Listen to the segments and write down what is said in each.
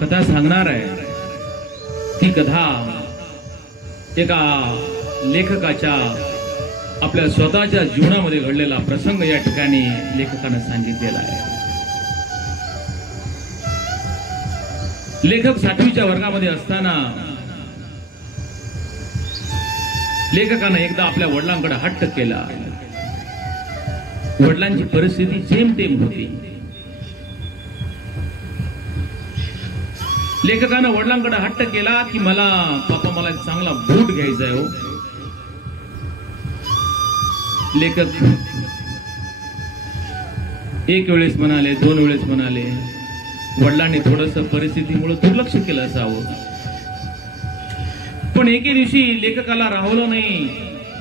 कथा सांगणार आहे. ती कथा एका लेखकाच्या आपल्या स्वतःच्या जीवनामध्ये घडलेला प्रसंग या ठिकाणी लेखकानं सांगितलेला आहे. लेखक सातवीच्या वर्गामध्ये असताना लेखकानं एकदा आपल्या वडिलांकडे हट्ट केला. वडिलांची परिस्थिती जेमतेम होती. लेखकानं वडिलांकडे हट्ट केला की मला पापा मला एक चांगला बूट घ्यायचा आहे हो. लेखक एक वेळेस म्हणाले दोन वेळेस म्हणाले वडिलांनी थोडस परिस्थितीमुळे दुर्लक्ष केलं असावं. पण एके दिवशी लेखकाला राहवलं नाही.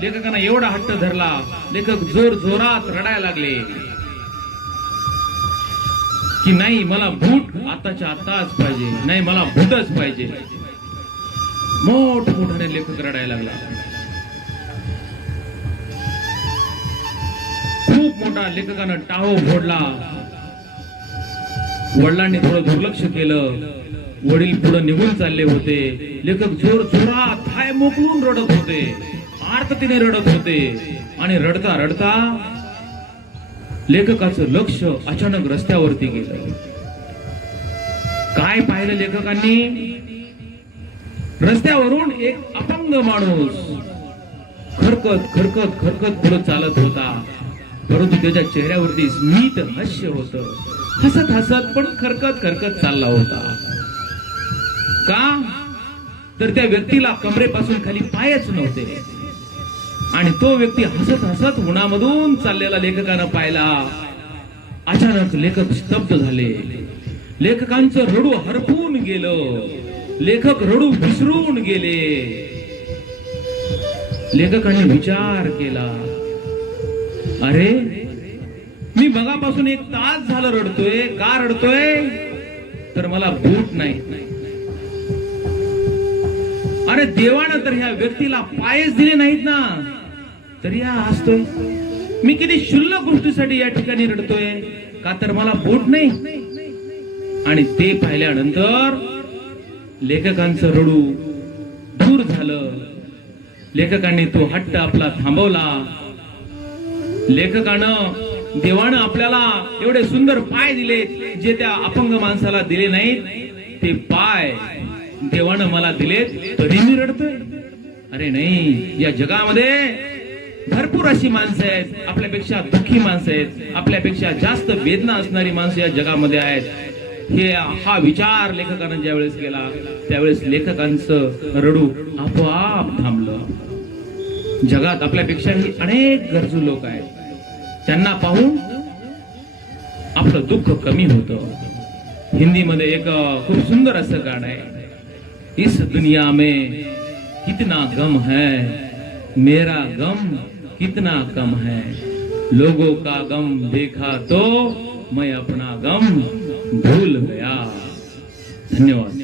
लेखकानं एवढा हट्ट धरला. लेखक जोर जोरात रडायला लागले. की नाही मला बूट आताच्या आताच पाहिजे. नाही मला बूटच पाहिजे. मोठ मोठ्याने लेखक रडायला लागला. खूप मोठा लेखकानं टाहो फोडला. वडिलांनी थोडं दुर्लक्ष केलं. वडील पुढे निघून चालले होते. लेखक जोर जोरात हाय मोकळून रडत होते. आर्ततेने रडत होते. आणि रडता रडता लेखकाचं लक्ष अचानक रस्त्यावरती गेलं. काय पाहिलं लेखकांनी? रस्त्यावरून एक अपंग माणूस खरकत खरकत खरकत पुढे चालत होता. परंतु त्याच्या चेहऱ्यावरती स्मित हास्य होत. हसत हसत पण खरकत खरकत चालला होता. का? तर त्या व्यक्तीला कमरेपासून खाली पायच नव्हते. आणि तो व्यक्ती हसत हसत उन्हामधून चाललेला लेखकानं पाहिला. अचानक लेखक स्तब्ध झाले. लेखकांचं रडू हरपून गेलं. लेखक रडू विसरून गेले. लेखकांनी विचार केला. अरे मी मगापासून एक तास झालं रडतोय. का रडतोय? तर मला बूट नाही. अरे देवानं तर ह्या व्यक्तीला पायच दिले नाहीत ना. तरी हा असतोय मी किती शुल्लक गोष्टीसाठी या ठिकाणी रडतोय का तर मला बोट नाही. आणि ते पाहिल्यानंतर लेखकांचं रडू दूर झालं. लेखकांनी तो हट्ट आपला थांबवला. लेखकानं देवानं आपल्याला एवढे सुंदर पाय दिले जे त्या अपंग माणसाला दिले नाहीत ते पाय देवानं मला दिलेत तरी मी रडतोय. अरे नाही या जगामध्ये भरपूर अशी माणसं आहेत आपल्यापेक्षा दुःखी माणसं आहेत आपल्यापेक्षा जास्त वेदना असणारी माणसं या जगामध्ये आहेत. हे हा विचार लेखकानं ज्यावेळेस केला त्यावेळेस लेखकांचं रडू आपोआप थांबलं. जगात आपल्यापेक्षाही अनेक गरजू लोक आहेत. त्यांना पाहून आपलं दुःख कमी होतं. हिंदीमध्ये एक खूप सुंदर असं गाणं आहे. इस दुनिया में कितना गम है मेरा गम कितना कम है। लोगों का गम देखा तो मैं अपना गम भूल गया। धन्यवाद।